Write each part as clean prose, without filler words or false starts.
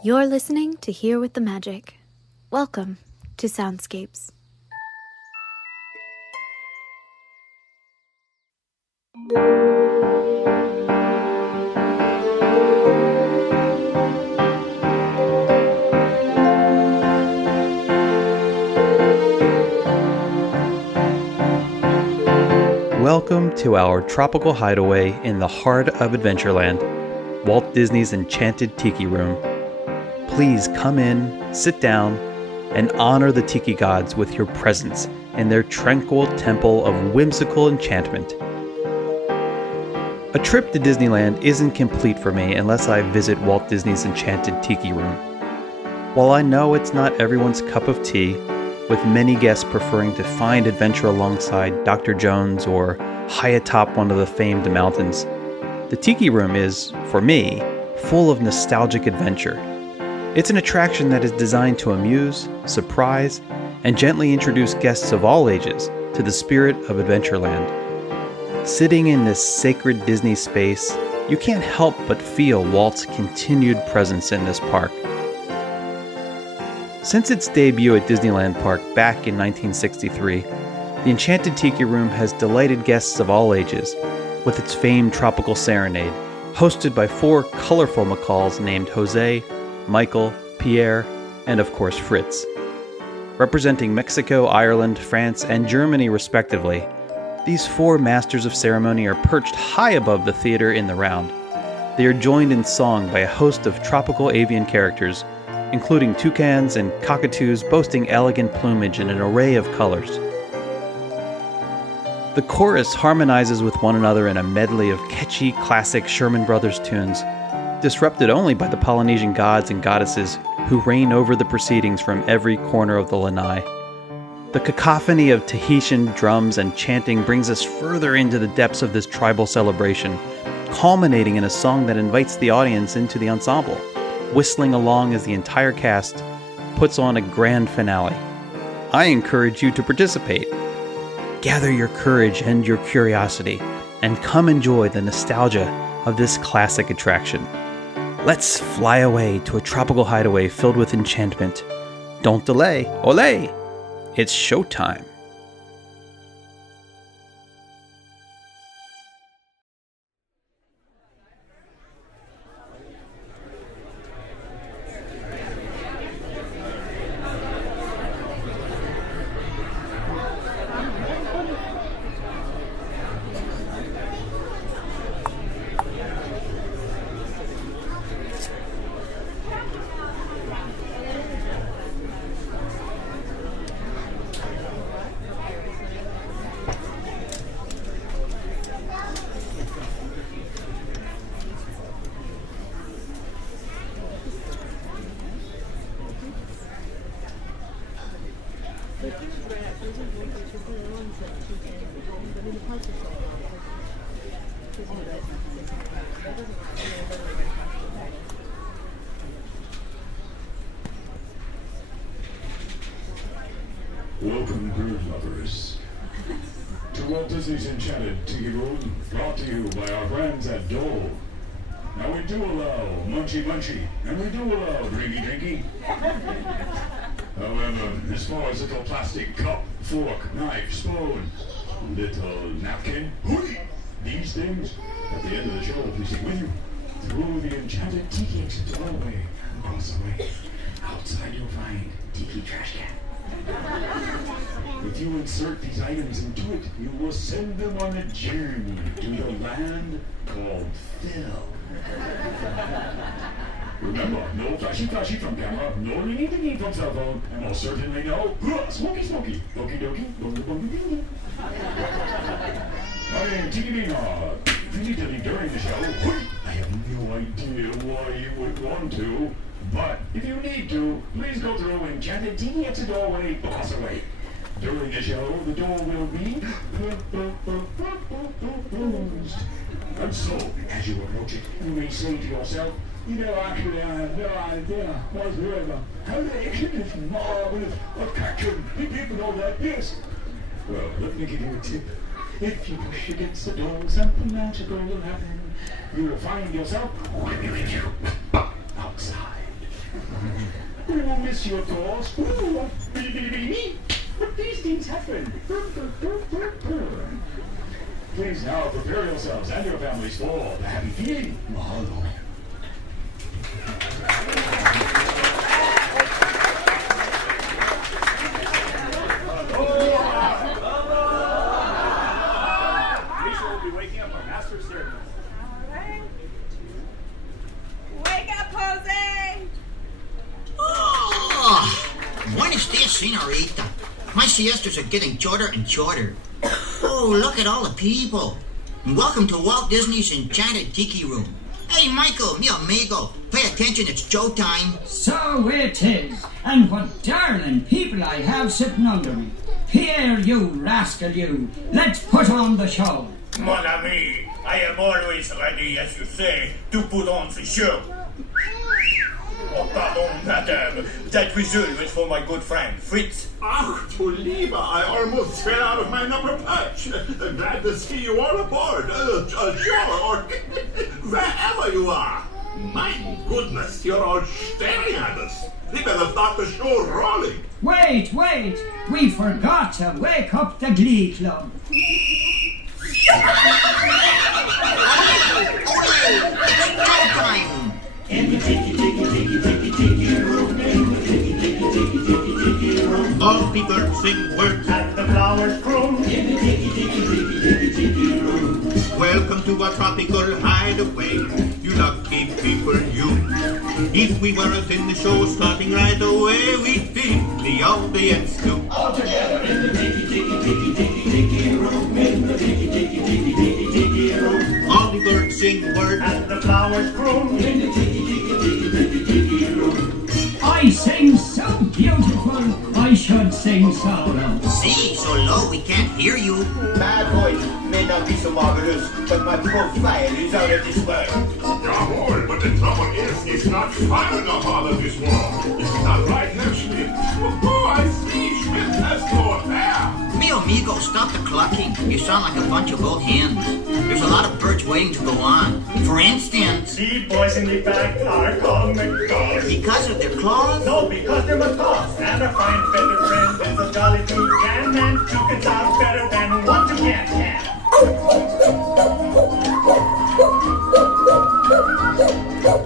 You're listening to Here with the Magic. Welcome to Soundscapes. Welcome to our tropical hideaway in the heart of Adventureland, Walt Disney's Enchanted Tiki room. Please come in, sit down, and honor the Tiki gods with your presence in their tranquil temple of whimsical enchantment. A trip to Disneyland isn't complete for me unless I visit Walt Disney's Enchanted Tiki room. While I know it's not everyone's cup of tea, with many guests preferring to find adventure alongside Dr. Jones or high atop one of the famed mountains, the Tiki Room is, for me, full of nostalgic adventure. It's an attraction that is designed to amuse, surprise, and gently introduce guests of all ages to the spirit of Adventureland. Sitting in this sacred Disney space, you can't help but feel Walt's continued presence in this park. Since its debut at Disneyland Park back in 1963, the Enchanted Tiki Room has delighted guests of all ages with its famed tropical serenade, hosted by 4 colorful macaws named José, Michael, Pierre, and of course Fritz. Representing Mexico, Ireland, France, and Germany respectively, these 4 masters of ceremony are perched high above the theater in the round. They are joined in song by a host of tropical avian characters, including toucans and cockatoos boasting elegant plumage in an array of colors. The chorus harmonizes with one another in a medley of catchy, classic Sherman Brothers tunes, disrupted only by the Polynesian gods and goddesses who reign over the proceedings from every corner of the lanai. The cacophony of Tahitian drums and chanting brings us further into the depths of this tribal celebration, culminating in a song that invites the audience into the ensemble, whistling along as the entire cast puts on a grand finale. I encourage you to participate. Gather your courage and your curiosity, and come enjoy the nostalgia of this classic attraction. Let's fly away to a tropical hideaway filled with enchantment. Don't delay. Olay! It's showtime. Welcome, bird lovers, to Walt Disney's Enchanted Tiki Room, brought to you by our friends at Dole. Now we do allow munchy munchy, and we do allow drinky drinky. However, as far as little plastic cup, fork, knife, spoon, little napkin, these things, at the end of the show, please take with you through the Enchanted Tiki exit doorway, across the way. Outside you'll find Tiki trash can. If you insert these items into it, you will send them on a journey to the land called Phil. Remember, no flashy from camera, no ringy from cell phone, and most certainly no smoky, okie dokie, bongy bongy. I mean, Tiki if you need to leave during the show, I have no idea why you would want to. But if you need to, please go through Enchanted Tiki exit doorway across the way. During the show, the door will be closed. And so, as you approach it, you may say to yourself, actually, I have no idea whatsoever how to exit this marvelous attraction. People know that, yes. Well, let me give you a tip. If you push against the door, something magical will happen. You will find yourself outside. We will miss you, of course. Ooh, me. But these things happen. Please now prepare yourselves and your families for the happy feeling. Mahalo. Lisa will be waking up our master of ceremonies. Alright. Wake up, José! Oh, buenos dias, senorita. My siestas are getting shorter and shorter. Oh, look at all the people. And welcome to Walt Disney's Enchanted Tiki room. Hey, Michael, mi amigo, pay attention, it's showtime. So it is, and what darling people I have sitting under me. Pierre, you rascal, you. Let's put on the show. Mon ami, I am always ready, as you say, to put on the show. Oh, pardon, madame. That whistle is for my good friend, Fritz. Ach, du Lieber, I almost fell out of my number perch. Glad to see you all aboard. Sure, or wherever you are. My goodness, you're all staring at us. We better start the show rolling. Wait, we forgot to wake up the Glee Club. Olay, it's showtime. In the tiki, tiki, tiki, tiki, tiki room. In the tiki, tiki, tiki, tiki, tiki room. All the birds sing words. And the flowers grow. In the tiki, tiki, tiki, tiki, tiki room. Welcome to our tropical hideaway. You lucky people, you. If we weren't in the show starting right away, we'd be the audience too. All together in the tiki, tiki, tiki, tiki, tiki room. In the tiki, tiki, tiki, tiki, tiki room. All the birds sing words. And the flowers grow. In the tiki, tiki, tiki, tiki, tiki room. I sing so beautiful, I should sing solo. See, so low we can't hear you. My voice may not be so marvelous, but my profile is out of this world. Jawohl, but the trouble is, it's not fun enough out of this world. It's not right, Herr Schmidt. Oh, I see. Schmidt has no affair. Mi amigo, stop the clucking. You sound like a bunch of old hens. There's a lot of birds waiting to go on. For instance, The boys in the back are comic dolls. because of their claws. No, because they're macaws and a fine feather friend is a jolly toucan, and two can sound better than one toucan can.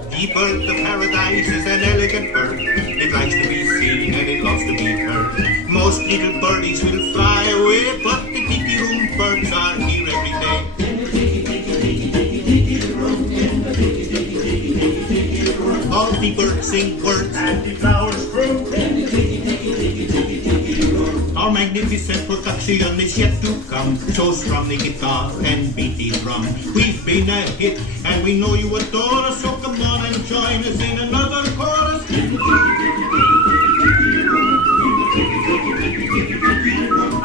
The bird of paradise is an elegant bird. It likes to be seen and it loves to be heard. Most little birdies will fly away, but the tiki room birds are here every day. In the tiki, tiki, tiki, tiki, tiki room. In the tiki, tiki, tiki, tiki, tiki room. All the birds sing words. And the flowers grow. In the tiki, tiki, tiki, tiki, tiki room. Our magnificent production is yet to come. Shows from the guitar and beat the drum. We've been a hit and we know you adore us, so come on and join us in another chorus.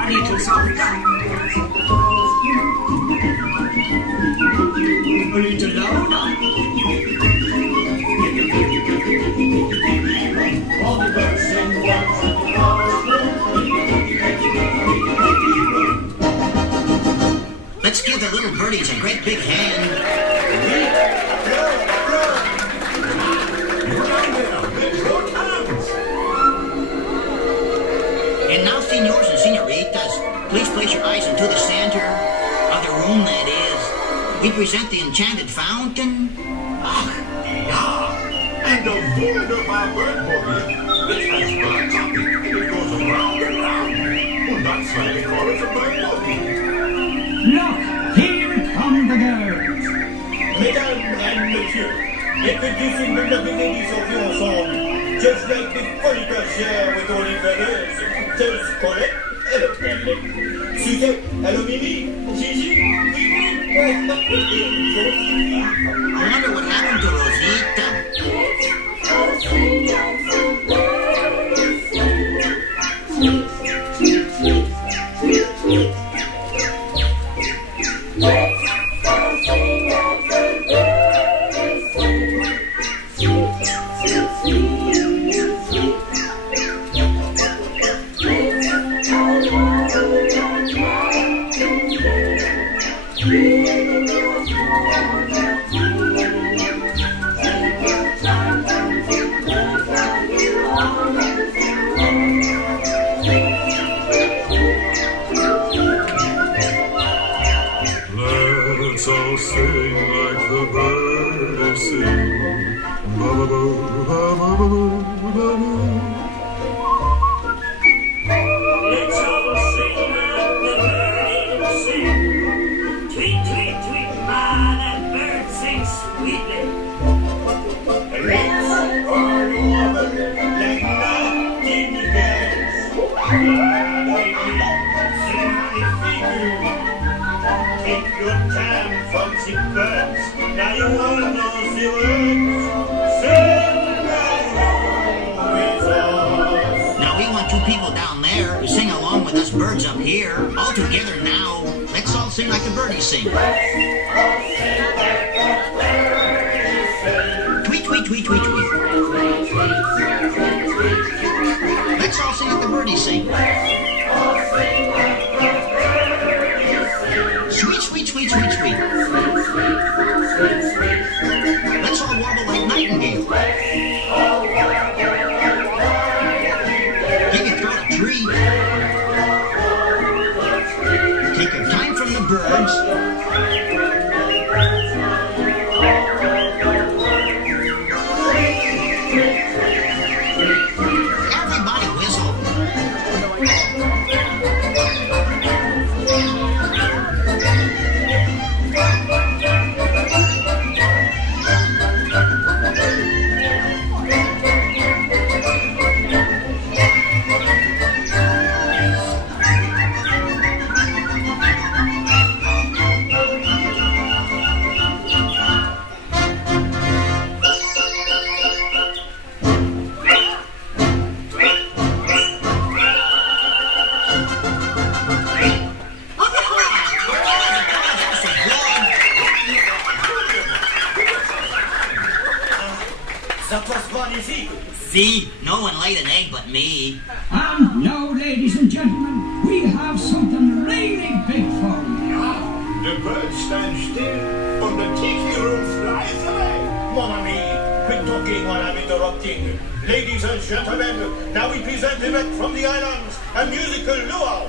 I need to solve a little louder. All the birds sing once and the flowers grow. Let's give the little birdies a great big hand. And now, senors and senoritas, please place your eyes into the center of the room, that is. We present the enchanted fountain. Ach, ja. And the wunderbar bird boogie. It has bird topic and it goes around and round. And that's why they call it a bird boogie. Look, here come the girls. Mesdames and messieurs, introducing the melodies of your ensemble, just like the funny bergère with all the feathers. There's Colette, hello Colette. Suzette, hello Mimi. Gigi, Mimi. I wonder what happened to Rosita. Let's all sing like the birds sing. Ba-ba-boo, ba-ba-boo, ba-boo. Let's all sing like the birds sing. Tweet, tweet, tweet, that bird sings sweetly. Let's all party over like nightingales. Take your time, fancy birds. Now you all know the words. Sing along with us. Now we want two people down there to sing along with us birds up here. All together now. Let's all sing like the birdies sing. Tweet, tweet, tweet, tweet, tweet. Let's all sing like the birdies sing. Sweet, sweet, sweet, sweet, sweet. Let's all warble like nightingale. Give your throat a treat. Take your time from the birds. Everybody whistle. That was magnifique. See, no one laid an egg but me. And now, ladies and gentlemen, we have something really big for you. The birds stand still, and the tiki room flies away. Mon ami, quit talking while I'm interrupting. Ladies and gentlemen, now we present direct from the islands a musical luau.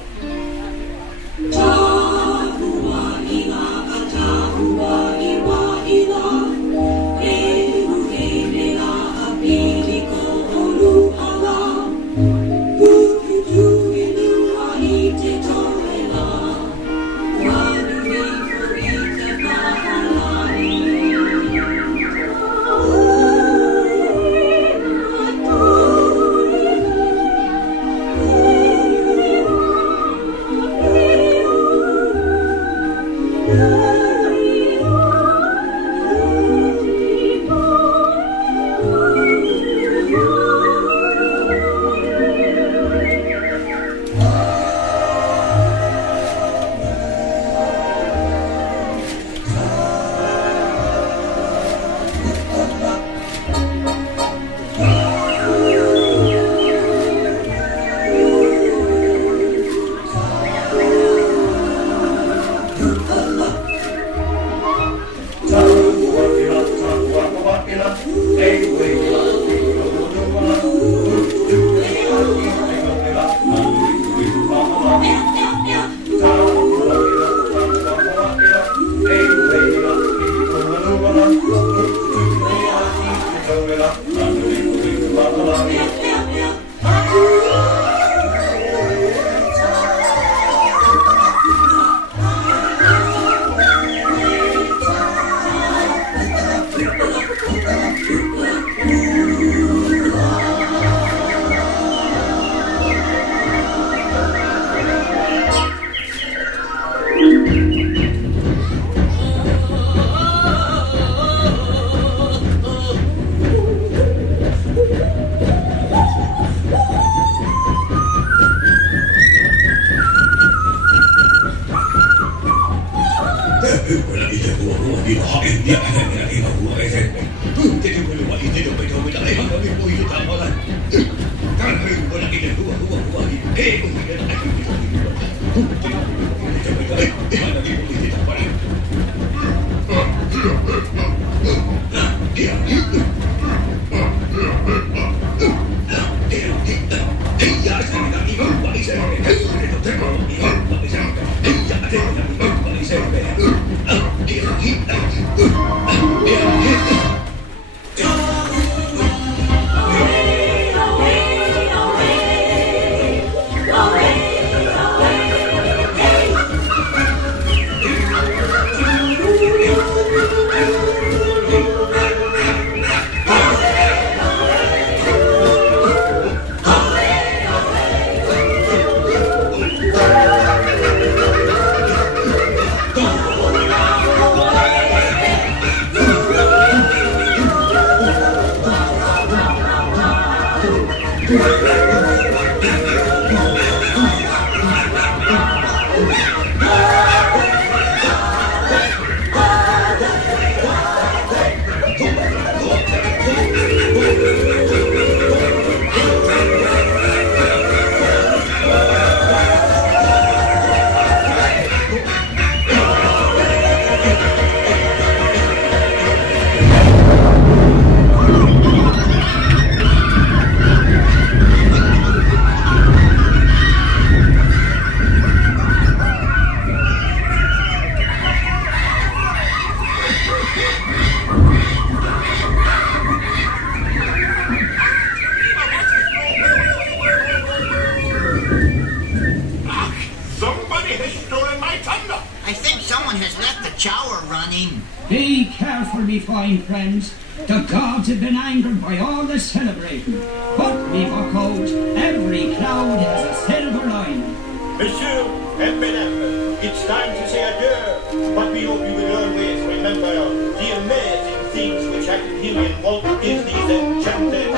on him. Be careful, me fine friends. The gods have been angered by all the celebrating. But me buck out, every cloud has a silver lining. Monsieur and Madame, it's time to say adieu. But we hope you will always remember the amazing things which happened here in Walt Disney's Enchanted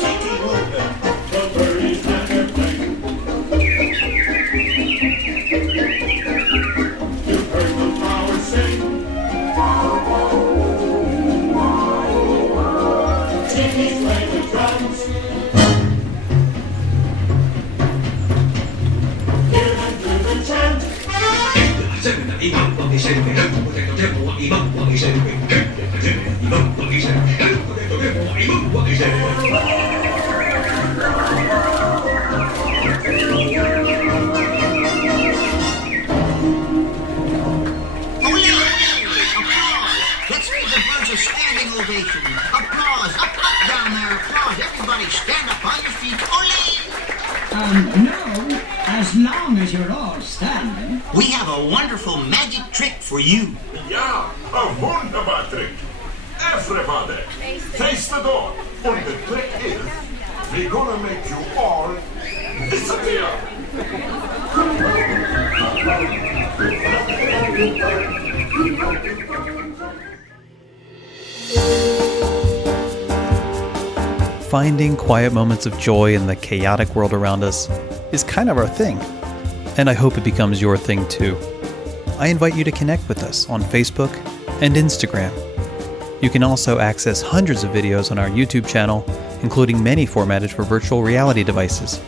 Tiki Room. The birdies and their plane. You've heard the flowers sing. Tiki's play the drums. Hear them do the chant. Olay! Applause! Let's give the birds a standing ovation. Applause! Up, down there! Applause! Everybody stand up on your feet! Olay! No, as long as you're all standing. We have a wonderful magic trick for you. Yeah, a wunderbar trick. Everybody, face the door. And the trick is, we're gonna make you all disappear. Finding quiet moments of joy in the chaotic world around us is kind of our thing, and I hope it becomes your thing too. I invite you to connect with us on Facebook and Instagram. You can also access hundreds of videos on our YouTube channel, including many formatted for virtual reality devices.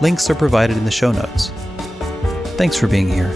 Links are provided in the show notes. Thanks for being here.